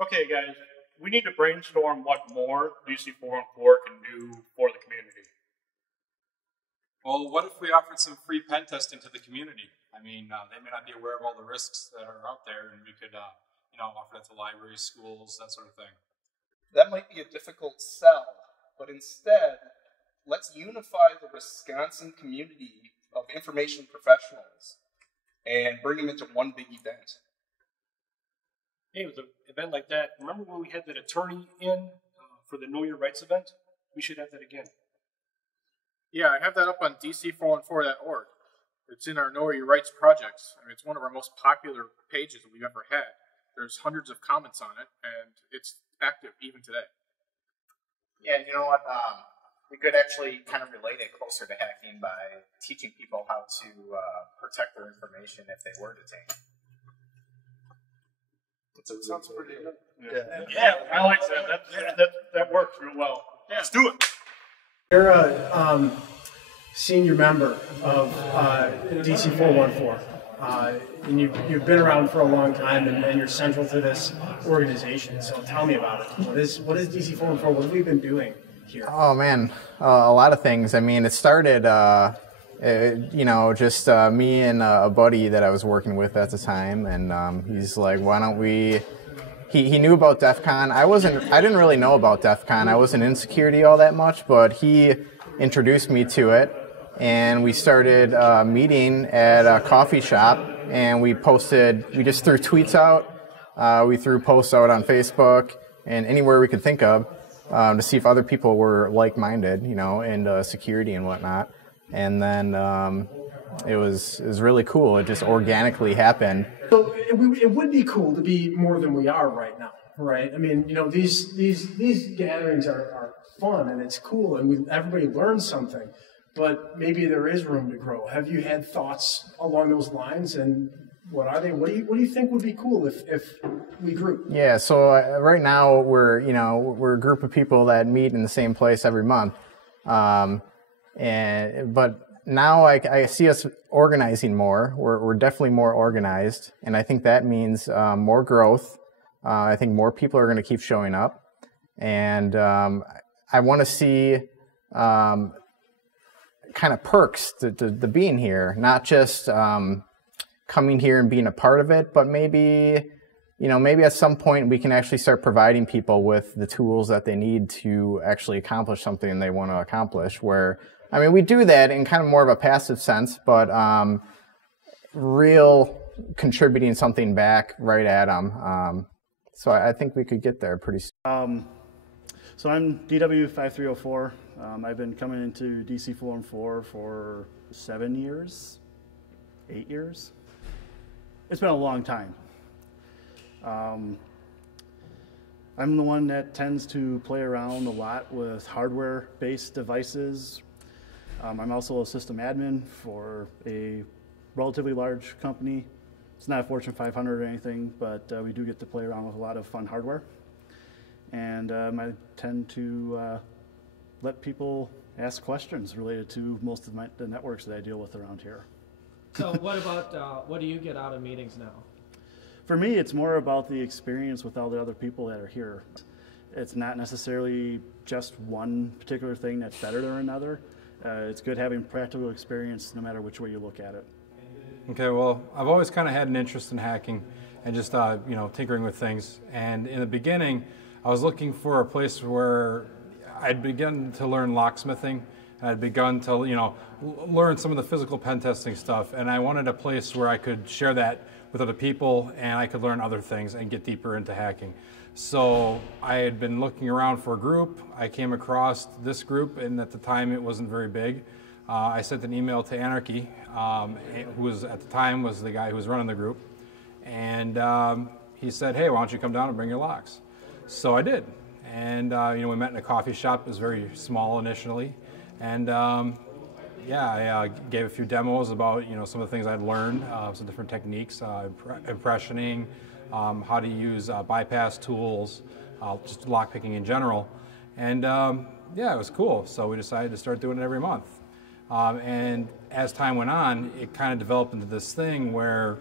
Okay, guys, we need to brainstorm what more DC414 can do for the community. Well, what if we offered some free pen testing to the community? I mean, they may not be aware of all the risks that are out there, and we could, offer that to libraries, schools, that sort of thing. That might be a difficult sell, but instead, let's unify the Wisconsin community of information professionals and bring them into one big event. Hey, with an event like that, remember when we had that attorney in for the Know Your Rights event? We should have that again. Yeah, I have that up on dc414.org. It's in our Know Your Rights projects. I mean, it's one of our most popular pages that we've ever had. There's hundreds of comments on it, and it's active even today. Yeah, you know what? We could actually kind of relate it closer to hacking by teaching people how to protect their information if they were detained. That sounds pretty good. Yeah, I like that. That works real well. Yeah. Let's do it. You're a senior member of DC414, and you've been around for a long time, and you're central to this organization. So tell me about it. What is DC414? What have we been doing here? Oh man, a lot of things. I mean, it started, just me and a buddy that I was working with at the time, and he's like, "Why don't we?" He knew about DEF CON. I didn't really know about DEF CON. I wasn't in security all that much, but he introduced me to it, and we started meeting at a coffee shop, and we just threw tweets out. We threw posts out on Facebook and anywhere we could think of to see if other people were like-minded, in security and whatnot. And then it was really cool. It just organically happened. So it would be cool to be more than we are right now, right? I mean, these gatherings are fun and it's cool and everybody learns something, but maybe there is room to grow. Have you had thoughts along those lines, and what are they? What do you think would be cool if we grew? Yeah, so right now we're a group of people that meet in the same place every month, but now I see us organizing more. We're definitely more organized, and I think that means more growth. I think more people are going to keep showing up, and I want to see kind of perks to being here, not just coming here and being a part of it, but maybe at some point we can actually start providing people with the tools that they need to actually accomplish something they want to accomplish. We do that in kind of more of a passive sense, but real contributing something back right at them. So I think we could get there pretty soon. So I'm DW5304. I've been coming into DC414 for 7 years, 8 years. It's been a long time. I'm the one that tends to play around a lot with hardware-based devices. I'm also a system admin for a relatively large company. It's not a Fortune 500 or anything, but we do get to play around with a lot of fun hardware. And I tend to let people ask questions related to most of the networks that I deal with around here. So what about, what do you get out of meetings now? For me, it's more about the experience with all the other people that are here. It's not necessarily just one particular thing that's better than another. It's good having practical experience no matter which way you look at it. Okay, well, I've always kind of had an interest in hacking and just, tinkering with things. And in the beginning, I was looking for a place where I'd begun to learn locksmithing. I'd begun to, learn some of the physical pen testing stuff, and I wanted a place where I could share that with other people and I could learn other things and get deeper into hacking. So I had been looking around for a group. I came across this group, and at the time it wasn't very big. I sent an email to Anarchy, who was at the time was the guy who was running the group, and he said, "Hey, why don't you come down and bring your locks?" So I did, and we met in a coffee shop. It was very small initially, and I gave a few demos about some of the things I'd learned, some different techniques, impressioning, how to use bypass tools, just lockpicking in general, and it was cool. So we decided to start doing it every month, and as time went on, it kind of developed into this thing where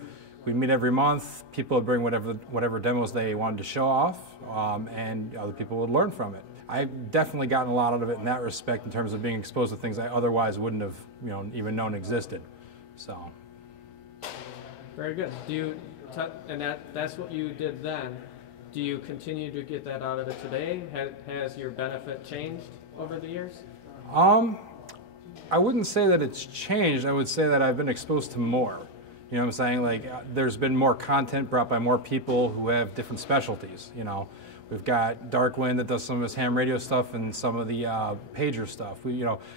we meet every month. People would bring whatever demos they wanted to show off, and other people would learn from it. I've definitely gotten a lot out of it in that respect, in terms of being exposed to things I otherwise wouldn't have, even known existed. So. Very good. Do you, and that's what you did then. Do you continue to get that out of it today? Has your benefit changed over the years? I wouldn't say that it's changed. I would say that I've been exposed to more. You know what I'm saying? Like, there's been more content brought by more people who have different specialties. We've got Darkwind that does some of his ham radio stuff and some of the pager stuff.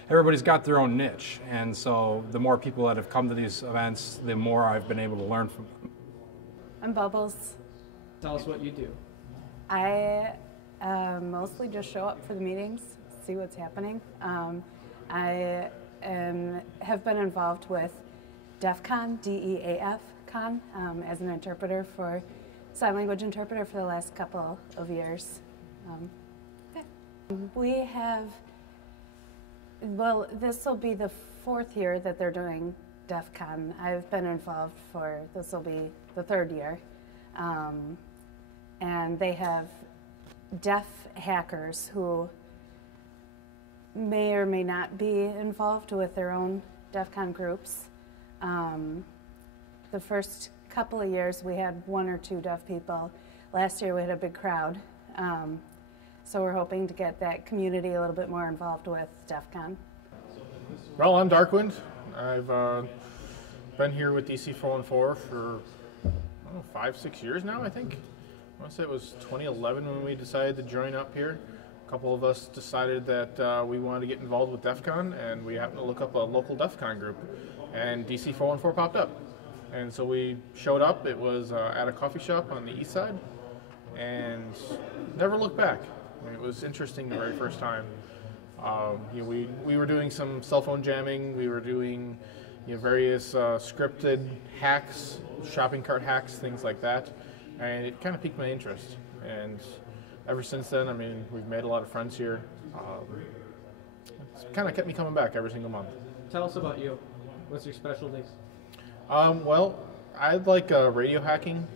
Everybody's got their own niche, and so the more people that have come to these events, the more I've been able to learn from them. I'm Bubbles. Tell us what you do. I mostly just show up for the meetings, see what's happening. I have been involved with DEF CON, DEAF Con, as an interpreter sign language interpreter for the last couple of years. We have, this will be the 4th year that they're doing DEF CON. I've been involved this will be the 3rd year. And they have deaf hackers who may or may not be involved with their own DEF CON groups. The first couple of years we had 1 or 2 deaf people. Last year we had a big crowd. So we're hoping to get that community a little bit more involved with DEF CON. Well, I'm Darkwind. I've been here with DC 414 for 5-6 years now, I think. I want to say it was 2011 when we decided to join up here. A couple of us decided that we wanted to get involved with DEF CON, and we happened to look up a local DEF CON group, and DC 414 popped up. And so we showed up. It was at a coffee shop on the east side, and never looked back. It was interesting the very first time. We were doing some cell phone jamming. We were doing various scripted hacks, shopping cart hacks, things like that. And it kind of piqued my interest. And ever since then, we've made a lot of friends here. It's kind of kept me coming back every single month. Tell us about you. What's your specialties? Well, I like radio hacking.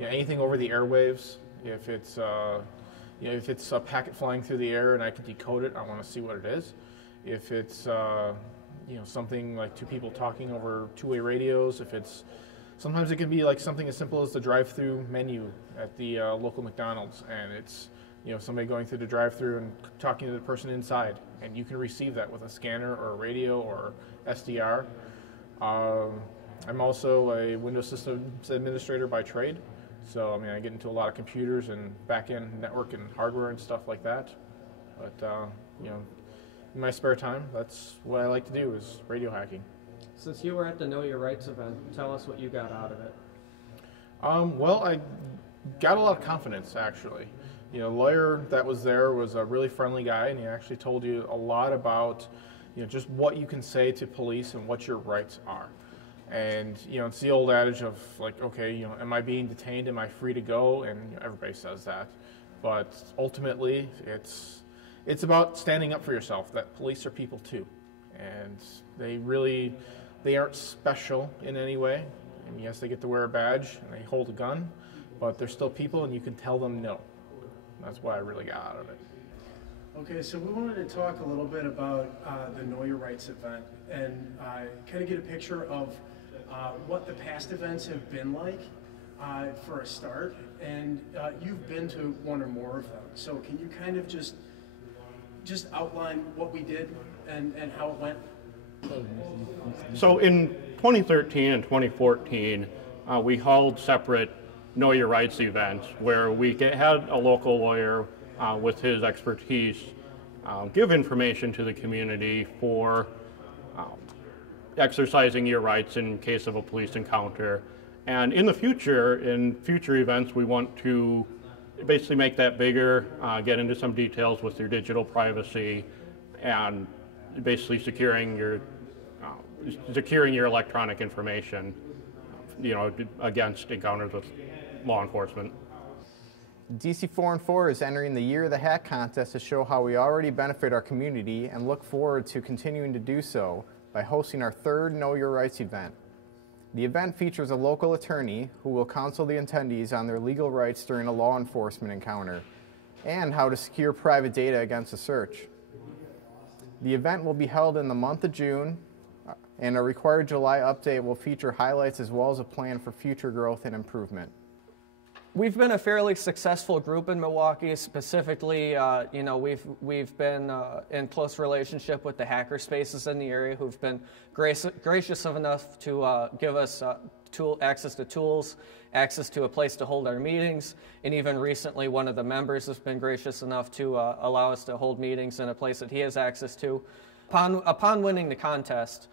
Anything over the airwaves. If it's a packet flying through the air and I can decode it, I want to see what it is. If it's something like 2 people talking over 2-way radios. Sometimes it can be like something as simple as the drive-through menu at the local McDonald's, and it's somebody going through the drive-through and talking to the person inside, and you can receive that with a scanner or a radio or SDR. I'm also a Windows systems administrator by trade, so I get into a lot of computers and back-end network and hardware and stuff like that. But in my spare time, that's what I like to do, is radio hacking. Since you were at the Know Your Rights event, tell us what you got out of it. Well, I got a lot of confidence, actually. The lawyer that was there was a really friendly guy, and he actually told you a lot about just what you can say to police and what your rights are. And it's the old adage of like, okay, am I being detained? Am I free to go? And everybody says that, but ultimately it's about standing up for yourself. That police are people too, and they aren't special in any way. And yes, they get to wear a badge and they hold a gun, but they're still people, and you can tell them no. That's what I really got out of it. Okay, so we wanted to talk a little bit about the Know Your Rights event and kind of get a picture of what the past events have been like for a start. And you've been to 1 or more of them. So can you kind of just outline what we did and how it went? So in 2013 and 2014, we held separate Know Your Rights events where we had a local lawyer with his expertise give information to the community for exercising your rights in case of a police encounter. And in the future, in future events, we want to basically make that bigger, get into some details with your digital privacy, and basically securing your electronic information, against encounters with law enforcement. DC 414 is entering the Year of the Hack contest to show how we already benefit our community and look forward to continuing to do so by hosting our 3rd Know Your Rights event. The event features a local attorney who will counsel the attendees on their legal rights during a law enforcement encounter and how to secure private data against a search. The event will be held in the month of June, and a required July update will feature highlights as well as a plan for future growth and improvement. We've been a fairly successful group in Milwaukee. Specifically, we've been in close relationship with the hacker spaces in the area who've been gracious enough to give us access to tools, access to a place to hold our meetings, and even recently one of the members has been gracious enough to allow us to hold meetings in a place that he has access to. Upon winning the contest,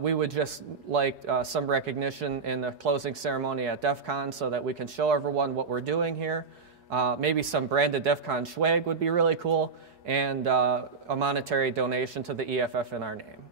we would just like some recognition in the closing ceremony at DEF CON so that we can show everyone what we're doing here. Maybe some branded DEF CON swag would be really cool, and a monetary donation to the EFF in our name.